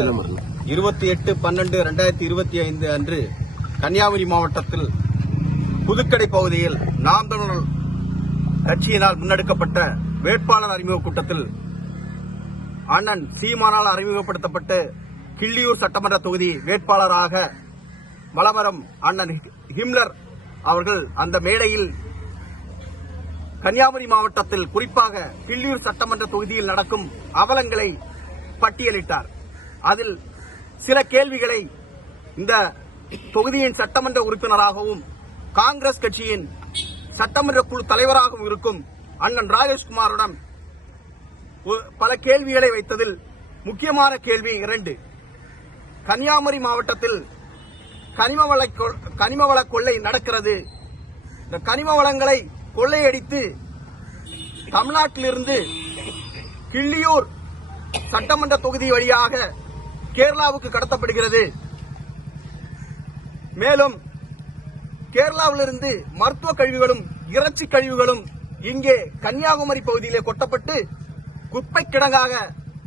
28/12/2025 அன்று கன்னியாகுமரி மாவட்டத்தில் புதுக்கடை பகுதியில் நாம் தமிழர் கட்சியினால் முன்னெடுக்கப்பட்ட வேட்பாளர் அறிமுக கூட்டத்தில் அண்ணன் சீமானால் அறிமுகப்படுத்தப்பட்ட கிள்ளியூர் சட்டமன்ற தொகுதி வேட்பாளராக வலமரம் அண்ணன் ஹிம்லர் அவர்கள் அந்த மேடையில் கன்னியாகுமரி மாவட்டத்தில் குறிப்பாக கிள்ளியூர் சட்டமன்ற தொகுதியில் நடக்கும் அவலங்களை பட்டியலிட்டார். அதில் சில கேள்விகளை இந்த தொகுதியின் சட்டமன்ற உறுப்பினராகவும் காங்கிரஸ் கட்சியின் சட்டமன்ற குழு தலைவராகவும் இருக்கும் அண்ணன் ராஜேஷ்குமாருடன் பல கேள்விகளை வைத்ததில் முக்கியமான கேள்வி 2. கன்னியாகுமரி மாவட்டத்தில் கனிம வள கொள்ளை நடக்கிறது. இந்த கனிம வளங்களை கொள்ளையடித்து தமிழ்நாட்டிலிருந்து கிள்ளியூர் சட்டமன்ற தொகுதி வழியாக கேரளாவுக்கு கடத்தப்படுகிறது. மேலும் கேரளாவிலிருந்து மருத்துவ கழிவுகளும் இறைச்சி கழிவுகளும் இங்கே கன்னியாகுமரி பகுதியிலே கொட்டப்பட்டு குப்பை கிடங்காக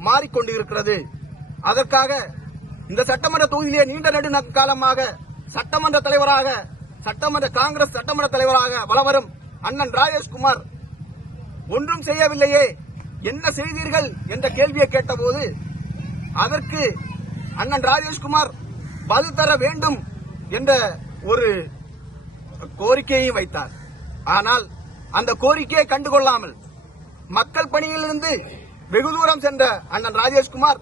மாறிக்கொண்டு இருக்கிறது. அதற்காக இந்த சட்டமன்ற தொகுதியிலே நீண்ட நெடு காலமாக காங்கிரஸ் சட்டமன்ற தலைவராக வலவரும் அண்ணன் ராஜேஷ்குமார் ஒன்றும் செய்யவில்லையே, என்ன செய்தீர்கள் என்ற கேள்வியை கேட்டபோது அதற்கு அண்ணன் ராஜேஷ்குமார் பதில் தர வேண்டும் என்ற ஒரு கோரிக்கையை வைத்தார். ஆனால் அந்த கோரிக்கையை கண்டுகொள்ளாமல் மக்கள் பணியிலிருந்து வெகு தூரம் சென்ற அண்ணன் ராஜேஷ்குமார்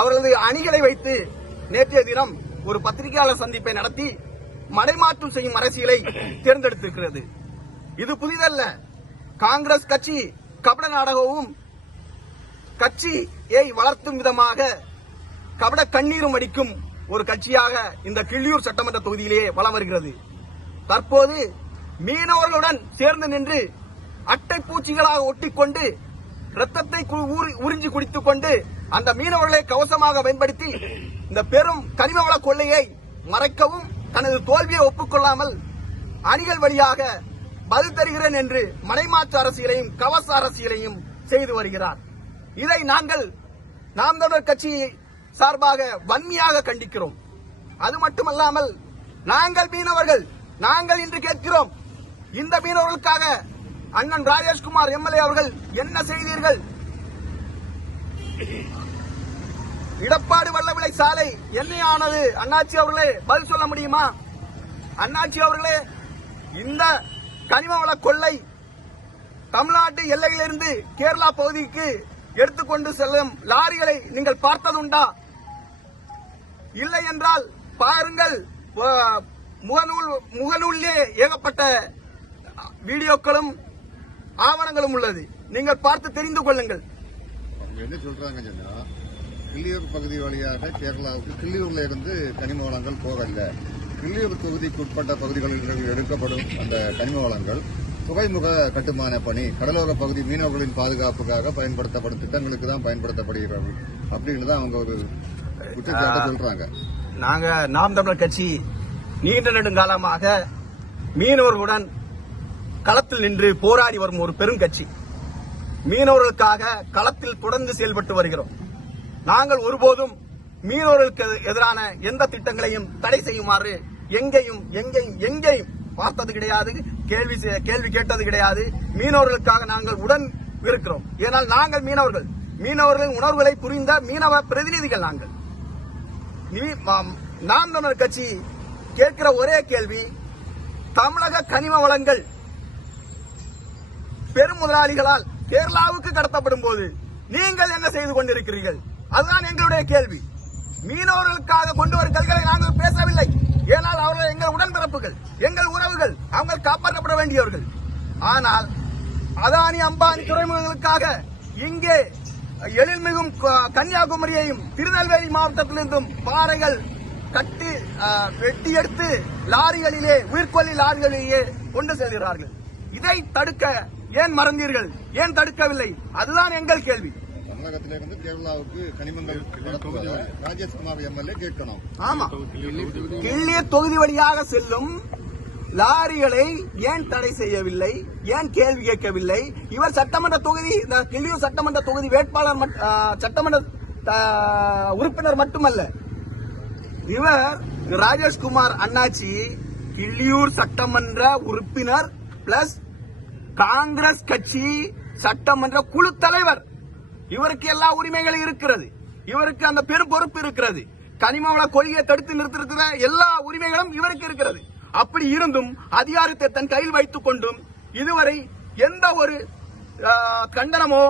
அவரது அணிகளை வைத்து நேற்றைய தினம் ஒரு பத்திரிகையாளர் சந்திப்பை நடத்தி மடைமாற்றம் செய்யும் அரசியலை தேர்ந்தெடுத்திருக்கிறது. இது புதிதல்ல. காங்கிரஸ் கட்சி கபட நாடகமும் கட்சியை வளர்த்தும் விதமாக கபட கண்ணீரும் அடிக்கும் ஒரு கட்சியாக இந்த கிள்ளியூர் சட்டமன்ற தொகுதியிலேயே வலம் வருகிறது. தற்போது மீனவர்களுடன் சேர்ந்து நின்று அட்டை பூச்சிகளாக ஒட்டிக்கொண்டு ரத்தத்தை உறிஞ்சி குடித்துக் கொண்டு அந்த மீனவர்களை கவசமாக பயன்படுத்தி இந்த பெரும் கனிமவள கொள்ளையை மறைக்கவும் தனது தோல்வியை ஒப்புக்கொள்ளாமல் அணிகள் வழியாக பதில் தருகிறேன் என்று மடைமாற்று அரசியலையும் கவச அரசியலையும் செய்து வருகிறார். இதை நாங்கள் நாம் தமிழர் கட்சி சார்பாக வன்மையாக கண்டிக்கிறோம். அது மட்டுமல்லாமல் நாங்கள் இன்று கேட்கிறோம், இந்த மீனவர்களுக்காக அண்ணன் ராஜேஷ்குமார் எம்எல்ஏ அவர்கள் என்ன செய்தீர்கள்? இடப்பாடு வல்லவிளை சாலை என்ன ஆனது? அண்ணாச்சி அவர்களே பதில் சொல்ல முடியுமா? அண்ணாச்சி அவர்களே, இந்த கனிமவள கொள்ளை தமிழ்நாட்டு எல்லையிலிருந்து கேரளா பகுதிக்கு எடுத்துக்கொண்டு செல்லும் லாரிகளை நீங்கள் பார்த்ததுண்டா? இல்லை என்றால் பாருங்கள், முகநூலிலே ஏகப்பட்ட வீடியோக்களும் ஆவணங்களும் உள்ளது. நீங்கள் பார்த்து தெரிந்து கொள்ளுங்கள். என்ன சொல்றாங்க, கிள்ளியூர் பகுதி வழியாக கேரளாவுக்கு கிள்ளியூர்ல இருந்து கனிம வளங்கள் போகல. கிள்ளியூர் தொகுதிக்கு உட்பட்ட பகுதிகளில் எடுக்கப்படும் அந்த கனிம வளங்கள் துறைமுக கட்டுமான பணி, கடலோர பகுதி மீனவர்களின் பாதுகாப்புக்காக பயன்படுத்தப்படும் திட்டங்களுக்கு தான் பயன்படுத்தப்படுகிறது அப்படின்னு தான் அவங்க ஒரு குற்றச்சாட்டை சொல்றாங்க. நாங்க நாம் தமிழர் கட்சி நீண்ட நெடுங்காலமாக மீனவர்களுடன் களத்தில் நின்று போராடி வரும் ஒரு பெரும் கட்சி. மீனவர்களுக்காக களத்தில் தொடர்ந்து செயல்பட்டு வருகிறோம். நாங்கள் ஒருபோதும் மீனவர்களுக்கு எதிரான எந்த திட்டங்களையும் தடை செய்யுமாறு எங்கேயும் பார்த்தது கிடையாது, கேள்வி கேட்டது கிடையாது. மீனவர்களுக்காக நாங்கள் உடன் இருக்கிறோம். ஏனால் நாங்கள் மீனவர்களின் உணர்வுகளை புரிந்த மீனவ பிரதிநிதிகள். நாங்கள் நாம் தமிழர் கட்சி கேட்கிற ஒரே கேள்வி, தமிழக கனிம வளங்கள் பெரும் முதலாளிகளால் கேரளாவுக்கு கடத்தப்படும் போது நீங்கள் என்ன செய்து கொண்டிருக்கிறீர்கள்? அதுதான் எங்களுடைய கேள்வி. மீனவர்களுக்காக கொண்டு வரும் கல்களை நாங்கள் பேசவில்லை. ஏனால் அவர்கள் எங்கள் உடன்பிறப்புகள், எங்கள் உறவுகள், அவங்க காப்பாற்றப்பட வேண்டியவர்கள். ஆனால் அதானி அம்பானி துறைமுகங்களுக்காக இங்கே எழில்மிகும் கன்னியாகுமரியையும் திருநெல்வேலி மாவட்டத்திலிருந்தும் பாறைகள் கட்டி வெட்டி எடுத்து லாரிகளிலே, உயிர்கொல்லி லாரிகளிலேயே கொண்டு செல்கிறார்கள். இதை தடுக்க ஏன் மறந்தீர்கள்? ஏன் தடுக்கவில்லை? அதுதான் எங்கள் கேள்வி. தமிழகத்திலிருந்து கேரளாவுக்கு கனிமங்கள் ராஜேஷ்குமார் எம்எல்ஏ கேட்கணும். ஆமா, கிள்ளியூர் தொகுதி வழியாக செல்லும் லாரிகளை ஏன் தடை செய்யவில்லை? ஏன் கேள்வி கேட்கவில்லை? இவர் சட்டமன்ற தொகுதி, கிள்ளியூர் சட்டமன்ற தொகுதி வேட்பாளர், சட்டமன்ற உறுப்பினர் மட்டுமல்ல, இவர் ராஜேஷ்குமார் அண்ணாச்சி கிள்ளியூர் சட்டமன்ற உறுப்பினர் பிளஸ் காங்கிரஸ் கட்சி சட்டமன்ற குழு தலைவர். இவருக்கு எல்லா உரிமைகளும் இருக்கிறது. இவருக்கு அந்த பெரும் பொறுப்பு இருக்கிறது. கனிமவள கொள்கையை தடுத்து நிறுத்திருக்கிற எல்லா உரிமைகளும் இவருக்கு இருக்கிறது. அப்படி இருந்தும் அதிகாரத்தை தன் கையில் வைத்துக் கொண்டும் இதுவரை எந்த ஒரு கண்டனமோ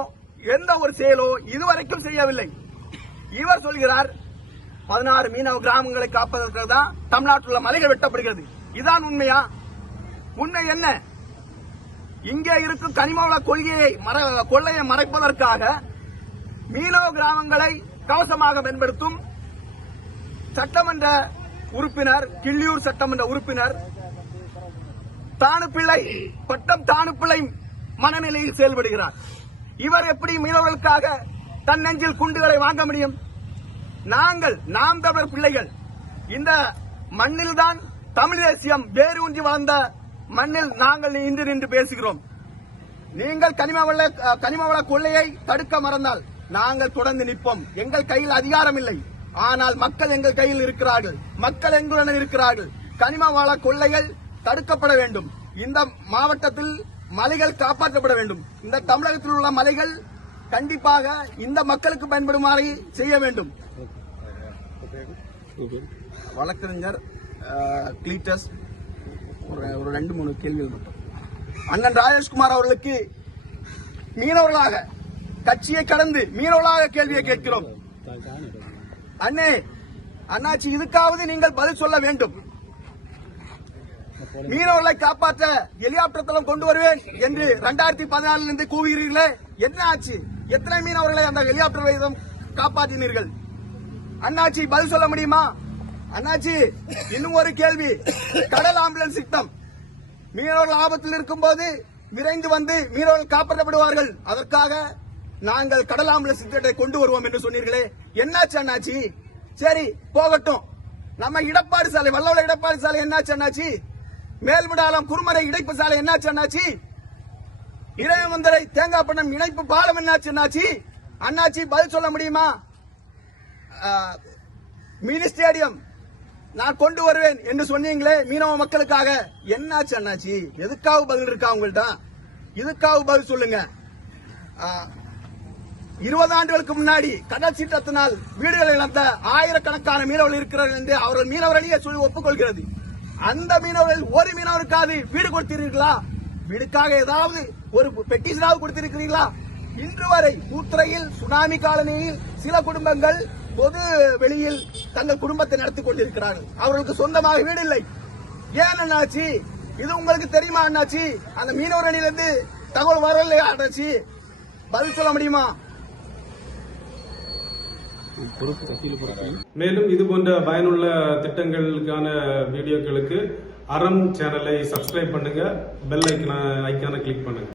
எந்த ஒரு செயலோ இதுவரைக்கும் செய்யவில்லை. இவர் சொல்கிறார் 16 மீனவ கிராமங்களை காப்பதற்காக தான் தமிழ்நாட்டில் உள்ள மலைகள் வெட்டப்படுகிறது. இதான் உண்மையா? உண்மை என்ன? இங்கே இருக்கும் கனிமவள கொள்ளையை மறைப்பதற்காக மீனவ கிராமங்களை கவசமாக பயன்படுத்தும் சட்டமன்ற உறுப்பினர், கிள்ளியூர் சட்டமன்ற உறுப்பினர் தானுப்பிள்ளை பட்டம் தானுப்பிள்ளை மனநிலையில் செயல்படுகிறார். இவர் எப்படி மீனவர்களுக்காக தன் நெஞ்சில் குண்டுகளை வாங்க முடியும்? நாம் தமிழர் பிள்ளைகள் இந்த மண்ணில் தான் தமிழ் தேசியம் வேறு ஊன்றி வளர்ந்த மண்ணில் நாங்கள் இன்று நின்று பேசுகிறோம். நீங்கள் கனிமவள கொள்ளையை தடுக்க மறந்தால் நாங்கள் தொடர்ந்து நிற்போம். எங்கள் கையில் அதிகாரம் இல்லை, ஆனால் மக்கள் எங்கள் கையில் இருக்கிறார்கள். மக்கள் எங்களுடன் இருக்கிறார்கள். கனிமவள கொள்ளைகள் தடுக்கப்பட வேண்டும். இந்த மாவட்டத்தில் மலைகள் காப்பாற்றப்பட வேண்டும். இந்த தமிழகத்தில் உள்ள மலைகள் கண்டிப்பாக இந்த மக்களுக்கு பயன்படுமாறு செய்ய வேண்டும். வழக்கறிஞர் கிளீட்டஸ் ஒரு 2-3 கேள்விகள் மட்டும். அண்ணன் ராஜேஷ்குமார் அவர்களுக்கு மீனவர்களாக கட்சியை கடந்து மீனவர்களாக கேள்வியை கேட்கிறோம். அண்ணாச்சி, இதுக்காவது நீங்கள் பதில் சொல்ல வேண்டும். மீனவர்களை காப்பாற்ற ஹெலிகாப்டர் தளம் கொண்டு வருவேன் என்று 2014 இருந்து கூவுகிறீர்களே, என்ன ஆச்சு? எத்தனை மீனவர்களை அந்த ஹெலிகாப்டர் வைத்தம் காப்பாற்றினீர்கள்? அண்ணாச்சி, பதில் சொல்ல முடியுமா? அண்ணாச்சி, இன்னும் ஒரு கேள்வி. கடல் ஆம்புலன்ஸ் திட்டம், மீனவர்கள் ஆபத்தில் இருக்கும் போது விரைந்து வந்து மீனவர்கள் காப்பாற்றப்படுவார்கள், அதற்காக நாங்கள் கடல் ஆம்புலன்ஸ் திட்டத்தை கொண்டு வருவோம் என்று சொன்னீர்களே, என்னாச்சு அண்ணாச்சி? சரி, போகட்டும். நம்ம இடப்பாடு சாலை, வல்லவள இடப்பாடு சாலை என்னாச்சு அண்ணாச்சி? மேல்மடாலம் குருமரை இணைப்பு சாலை என்னாச்சு அண்ணாச்சி? இளையமந்தரை தேங்காய்பண்ணம் இணைப்பு பாலம் என்னாச்சு அண்ணாச்சி? அண்ணாச்சி, பதில் சொல்ல முடியுமா? மினி ஸ்டேடியம் நான் கொண்டு வருவேன் என்று சொன்னீங்களே மீனவ மக்களுக்காக, என்னாச்சு அண்ணாச்சி? எதுக்காக பதில் இருக்கா உங்கள்ட்ட? இதுக்காக பதில் சொல்லுங்க. 20 ஆண்டுகளுக்கு முன்னாடி கடல் சீற்றத்தினால் வீடுகளை இழந்த ஆயிரக்கணக்கான மீனவர்கள் இருக்கிறார்கள் என்று அவர்கள் மீனவர்களே சொல்லி ஒப்புக்கொள்கிறது. அந்த மீனவர்கள் ஒரு மீனவருக்காவது வீடு கொடுத்திருக்கிறீர்களா? வீடுக்காக ஏதாவது ஒரு பெட்டிஷனாவது கொடுத்திருக்கிறீர்களா? இன்று வரை கூத்துறையில் சுனாமி காலனியில் சில குடும்பங்கள் பொது வெளியில் தங்கள் குடும்பத்தை நடத்தி கொண்டிருக்கிறார்கள். அவர்களுக்கு சொந்தமாக வீடு இல்லை. ஏன் அண்ணாச்சி? இது உங்களுக்கு தெரியுமா அண்ணாச்சி? அந்த மீனவர் அணியிலிருந்து தகவல் வரலையா அண்ணாச்சி? பதில் சொல்ல முடியுமா? மேலும் இது போன்ற பயனுள்ள திட்டங்களுக்கான வீடியோக்களுக்கு அறம் சேனலை சப்ஸ்கிரைப் பண்ணுங்க, பெல் ஐக்கான கிளிக் பண்ணுங்க.